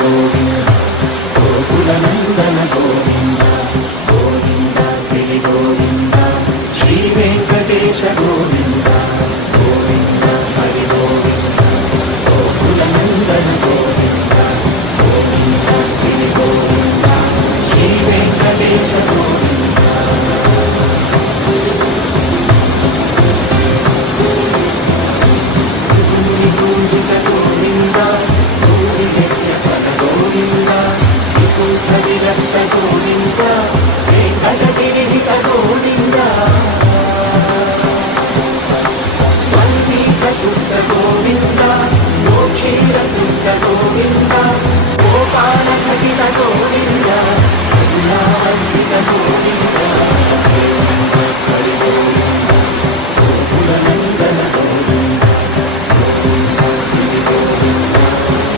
गोविन्द गोकुलनन्दन गोविन्द गोविन्द गिरि गोविन्द श्रीवेङ्कटेश गोविन्द गोविन्द हरि गोविन्द गोकुलनन्दन गोविन्द गोविन्द गिरि गोविन्द श्रीवेङ्कटेश गोविन्द पूजित गोविन्द भूरियज्ञपद गोविन्द विकुण्ठविरक्त गोविन्द वेङ्कटगिरिहित गोविन्द वल्मीकशुद्ध गोविन्द मोक्षीरतुल्य गोविन्द